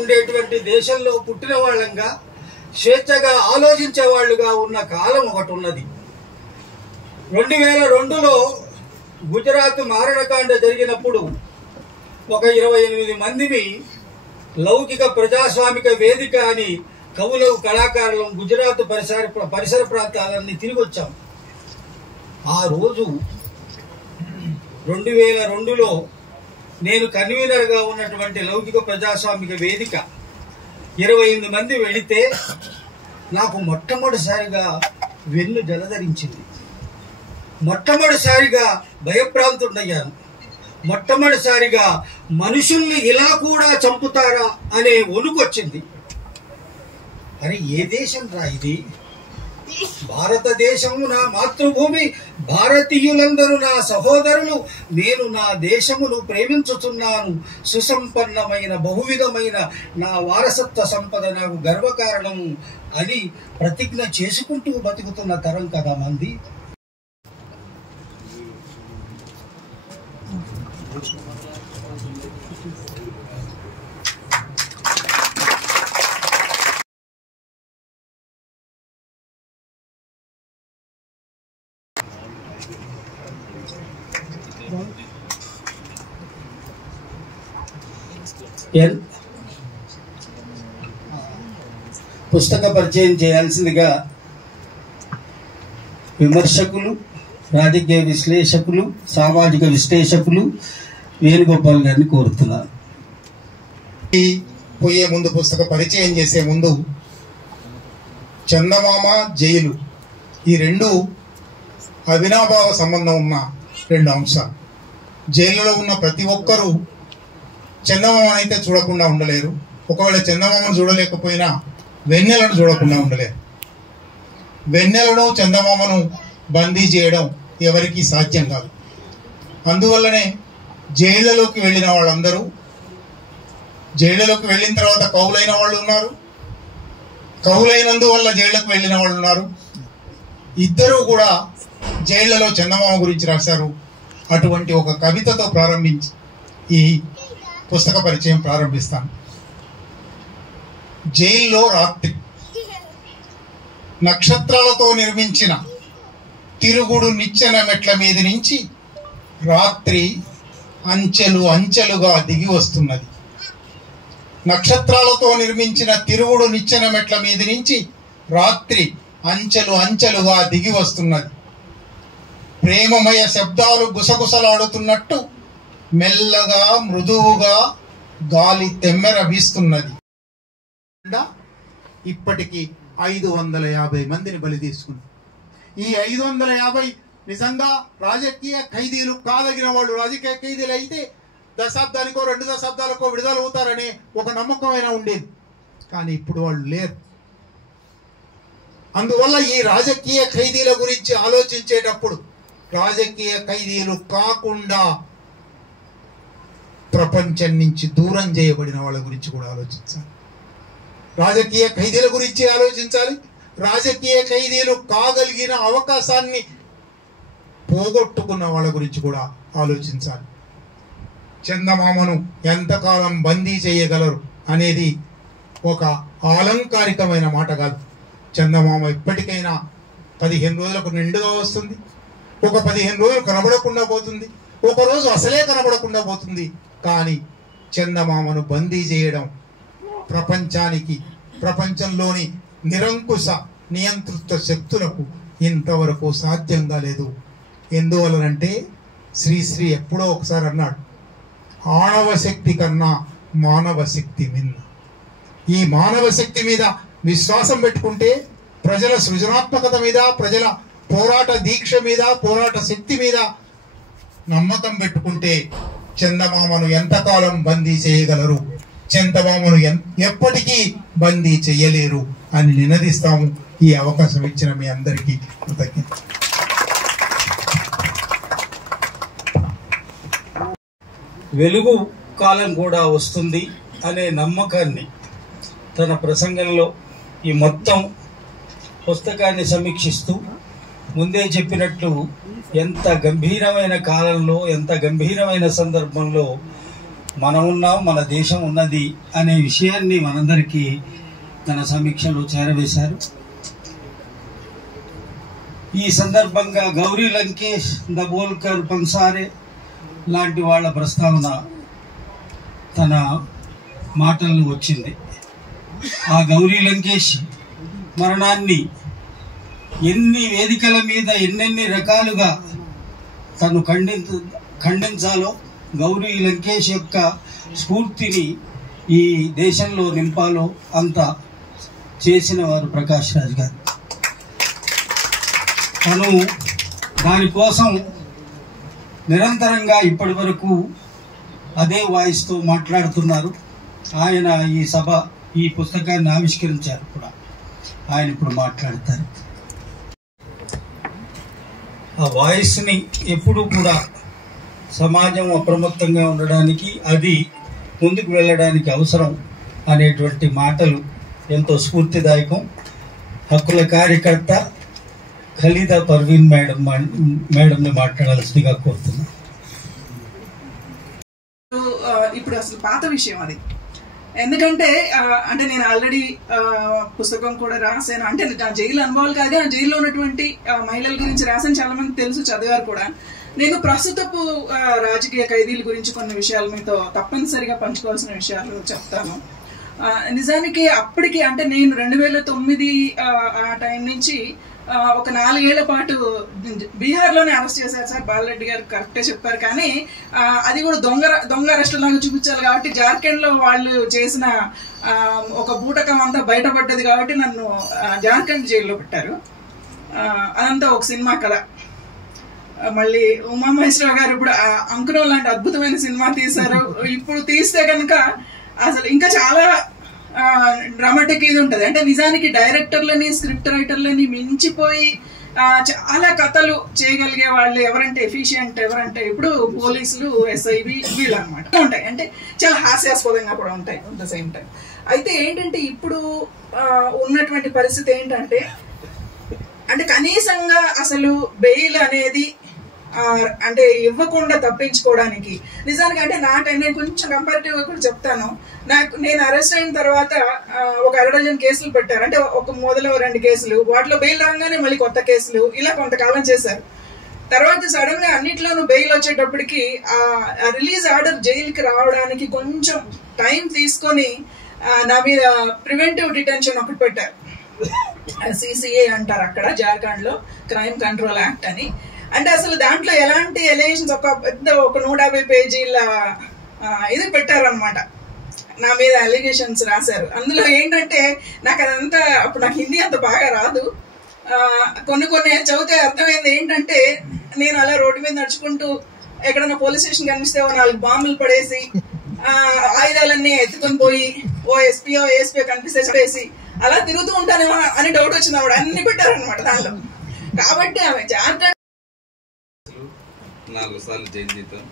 ఉండేటువంటి దేశంలో పుట్టిన వాళ్ళంగా స్వేచ్ఛగా ఆలోచించే వాళ్ళుగా ఉన్న కాలం ఒకటి ఉన్నది. 2002లో గుజరాత్ మారణకాండ జరిగినప్పుడు ఒక 28 మందిని లౌకిక ప్రజాస్వామిక వేదిక అని కవులు కళాకారులు గుజరాత్ పరిసర ప్రాంతాలన్నీ తిరిగి వచ్చాం. ఆ రోజు 2002లో నేను కన్వీనర్గా ఉన్నటువంటి లౌకిక ప్రజాస్వామిక వేదిక 28 మంది వెళితే నాకు మొట్టమొదటిసారిగా వెన్ను జలధరించింది. మొట్టమొదటిసారిగా భయప్రాంతుడయ్యాను. మొట్టమొదటిసారిగా మనుషుల్ని ఇలా కూడా చంపుతారా అనే వణుకొచ్చింది. అరే ఏ దేశం రా ఇది? భారతదేశము నా మాతృభూమి, భారతీయులందరూ నా సహోదరులు, నేను నా దేశమును ప్రేమించుతున్నాను, సుసంపన్నమైన బహువిధమైన నా వారసత్వ సంపద నాకు గర్వకారణము అని ప్రతిజ్ఞ చేసుకుంటూ బతుకుతున్న తరం కదా మంది. పుస్తక పరిచయం చేయాల్సిందిగా విమర్శకులు, రాజకీయ విశ్లేషకులు, సామాజిక విశ్లేషకులు వేణుగోపాల్ గారిని కోరుతున్నారు. పోయే ముందు పుస్తక పరిచయం చేసే ముందు చందమామ, జైలు ఈ రెండు అవినాభావ సంబంధం ఉన్న రెండు అంశాలు. జైలులో ఉన్న ప్రతి ఒక్కరూ చందమామ అయితే చూడకుండా ఉండలేరు. ఒకవేళ చందమామను చూడలేకపోయినా వెన్నెలను చూడకుండా ఉండలేరు. వెన్నెలను, చందమామను బందీ చేయడం ఎవరికీ సాధ్యం కాదు. అందువల్లనే జైళ్లలోకి వెళ్ళిన వాళ్ళందరూ, జైళ్లలోకి వెళ్ళిన తర్వాత కవులైన వాళ్ళు ఉన్నారు, కవులైనందువల్ల జైళ్లకు వెళ్ళిన వాళ్ళు ఉన్నారు. ఇద్దరూ కూడా జైళ్లలో చందమామ గురించి రాశారు. అటువంటి ఒక కవితతో ప్రారంభించి ఈ పుస్తక పరిచయం ప్రారంభిస్తాను. జైల్లో రాత్రి. నక్షత్రాలతో నిర్మించిన తిరుగుడు నిచ్చెన మెట్ల మీద నుంచి రాత్రి అంచెలు అంచెలుగా దిగి వస్తున్నది. నక్షత్రాలతో నిర్మించిన తిరుగుడు నిచ్చెన మెట్ల మీద నుంచి రాత్రి అంచెలు అంచెలుగా దిగి వస్తున్నది. ప్రేమమయ శబ్దాలు గుసగుసలాడుతున్నట్టు మెల్లగా మృదువుగా గాలి తెమ్మెర వీస్తున్నది. ఇప్పటికి 550 మందిని బలి తీసుకుంది. ఈ 550 నిజంగా రాజకీయ ఖైదీలు కాదగిన వాళ్ళు. రాజకీయ ఖైదీలు అయితే దశాబ్దానికో 2 దశాబ్దాలకో విడుదల అవుతారనే ఒక నమ్మకమైనా ఉండేది. కానీ ఇప్పుడు వాళ్ళు లేరు. అందువల్ల ఈ రాజకీయ ఖైదీల గురించి ఆలోచించేటప్పుడు రాజకీయ ఖైదీలు కాకుండా ప్రపంచం నుంచి దూరం చేయబడిన వాళ్ళ గురించి కూడా ఆలోచించాలి. రాజకీయ ఖైదీల గురించి ఆలోచించాలి. రాజకీయ ఖైదీలు కాగలిగిన అవకాశాన్ని పోగొట్టుకున్న వాళ్ళ గురించి కూడా ఆలోచించాలి. చందమామను ఎంతకాలం బందీ చేయగలరు అనేది ఒక ఆలంకారికమైన మాట కాదు. చందమామ ఎప్పటికైనా 15 రోజులకు నిండుగా వస్తుంది. ఒక 15 రోజులు కనబడకుండా పోతుంది. ఒకరోజు అసలే కనబడకుండా పోతుంది. కానీ చందమామను బందీ చేయడం ప్రపంచానికి, ప్రపంచంలోని నిరంకుశ నియంతృత్వ శక్తులకు ఇంతవరకు సాధ్యం కాలేదు. ఎందువలనంటే శ్రీశ్రీ ఎప్పుడో ఒకసారి అన్నాడు, ఆణవ శక్తి కన్నా మానవ శక్తి మిన్న. ఈ మానవ శక్తి మీద విశ్వాసం పెట్టుకుంటే, ప్రజల సృజనాత్మకత మీద, ప్రజల పోరాట దీక్ష మీద, పోరాట శక్తి మీద నమ్మకం పెట్టుకుంటే చందమామను ఎంతకాలం బందీ చేయగలరు, చందమామను ఎప్పటికీ బందీ చేయలేరు అని నినదిస్తాము. ఈ అవకాశం ఇచ్చిన మీ అందరికీ కృతజ్ఞత. వెలుగు కాలం కూడా వస్తుంది అనే నమ్మకాన్ని తన ప్రసంగంలో ఈ మొత్తం పుస్తకాన్ని సమీక్షిస్తూ ముందే చెప్పినట్లు ఎంత గంభీరమైన కాలంలో, ఎంత గంభీరమైన సందర్భంలో మనం ఉన్నాం, మన దేశం ఉన్నది అనే విషయాన్ని మనందరికీ తన సమీక్షలో చేరవేశారు. ఈ సందర్భంగా గౌరీ లంకేష్, దబోల్కర్, పంసారే లాంటి వాళ్ళ ప్రస్తావన తన మాటల్లో వచ్చింది. ఆ గౌరీ లంకేష్ మరణాన్ని ఎన్ని వేదికల మీద ఎన్నెన్ని రకాలుగా తను ఖండించాలో, గౌరీ లంకేష్ యొక్క స్ఫూర్తిని ఈ దేశంలో నింపాలో అంత చేసిన వారు ప్రకాష్ రాజ్ గారు. తను దానికోసం నిరంతరంగా ఇప్పటి వరకు అదే వాయిస్తో మాట్లాడుతున్నారు. ఆయన ఈ పుస్తకాన్ని ఆవిష్కరించారు కూడా. ఆయన ఇప్పుడు మాట్లాడతారు. ఆ వాయిస్ని ఎప్పుడూ కూడా సమాజం అప్రమత్తంగా ఉండడానికి, అది ముందుకు వెళ్ళడానికి అవసరం అనేటువంటి మాటలు ఎంతో స్ఫూర్తిదాయకం. హక్కుల కార్యకర్త ఖలీదా పర్వీన్ మేడంని మాట్లాడాల్సిందిగా కోరుతున్నాను. ఇప్పుడు అసలు పాత విషయం అది. ఎందుకంటే అంటే నేను ఆల్రెడీ పుస్తకం కూడా రాశాను. అంటే జైలు అనుభవాలు కాదు, జైల్లో ఉన్నటువంటి మహిళల గురించి రాశాను. చాలా మంది తెలుసు, చదివారు కూడా. నేను ప్రస్తుతపు రాజకీయ ఖైదీల గురించి కొన్ని విషయాలు మీతో తప్పనిసరిగా పంచుకోవాల్సిన విషయాలు చెప్తాను. నిజానికి అప్పటికి అంటే నేను 2009 ఆ టైం నుంచి ఒక 4 ఏళ్ల పాటు బీహార్లోనే అరెస్ట్ చేశారు సార్. బాలరెడ్డి గారు కరెక్టే చెప్పారు. కానీ అది కూడా దొంగ అరెస్ట్ లాగా చూపించాలి కాబట్టి జార్ఖండ్ లో వాళ్ళు చేసిన ఒక బూటకం అంతా బయటపడ్డది కాబట్టి నన్ను జార్ఖండ్ జైల్లో పెట్టారు. అదంతా ఒక సినిమా కథ. మళ్ళీ ఉమామహేశ్వరరావు గారు ఇప్పుడు అంకురం లాంటి అద్భుతమైన సినిమా తీశారు. ఇప్పుడు తీస్తే కనుక అసలు ఇంకా చాలా డ్రామాటిక్ ఇది ఉంటుంది. అంటే నిజానికి డైరెక్టర్లని, స్క్రిప్ట్ రైటర్లని మించిపోయి చాలా కథలు చేయగలిగే వాళ్ళు ఎవరంటే ఎఫిషియంట్ ఎవరంటే ఇప్పుడు పోలీసులు, ఎస్ఐబి వీళ్ళు అనమాట ఉంటాయి. అంటే చాలా హాస్యాస్పదంగా కూడా ఉంటాయి అట్ ద సేమ్ టైం. అయితే ఏంటంటే ఇప్పుడు ఉన్నటువంటి పరిస్థితి ఏంటంటే అంటే కనీసంగా అసలు బెయిల్ అనేది అంటే ఇవ్వకుండా తప్పించుకోవడానికి నిజానికి అంటే నా టైం నేను కొంచెం కంపారిటివ్ గా కూడా చెప్తాను. నేను అరెస్ట్ అయిన తర్వాత ఒక 1/2 డజన్ కేసులు పెట్టారు. అంటే ఒక మొదలు 2 కేసులు, వాటిలో బెయిల్ రాగానే మళ్ళీ కొత్త కేసులు, ఇలా కొంతకాలం చేశారు. తర్వాత సడన్ గా అన్నిట్లోనూ బెయిల్ వచ్చేటప్పటికి ఆ రిలీజ్ ఆర్డర్ జైలుకి రావడానికి కొంచెం టైం తీసుకొని నా మీద ప్రివెంటివ్ డిటెన్షన్ ఒకటి పెట్టారు. CCA అంటారు అక్కడ జార్ఖండ్ లో, క్రైమ్ కంట్రోల్ యాక్ట్ అని. అంటే అసలు దాంట్లో ఎలాంటి ఎలిగేషన్స్ ఒక 150 పేజీల ఇది పెట్టారనమాట. నా మీద అలిగేషన్స్ రాశారు. అందులో ఏంటంటే నాకు అదంతా అప్పుడు నాకు హిందీ అంత బాగా రాదు. కొన్ని చదివితే అర్థమైంది ఏంటంటే నేను అలా రోడ్డు మీద నడుచుకుంటూ ఎక్కడన్నా పోలీస్ స్టేషన్ కనిపిస్తే 4 బాంబులు పడేసి ఆయుధాలన్నీ ఎత్తుకొని పోయి ఏఎస్పీ కనిపిస్తే చడేసి అలా తిరుగుతూ ఉంటానేమో అని డౌట్ వచ్చింది. ఆవిడ అన్ని పెట్టారనమాట దానిలో. కాబట్టి ఆమె జార్ఖండ్ 4 సార్లు జైలు జీతం,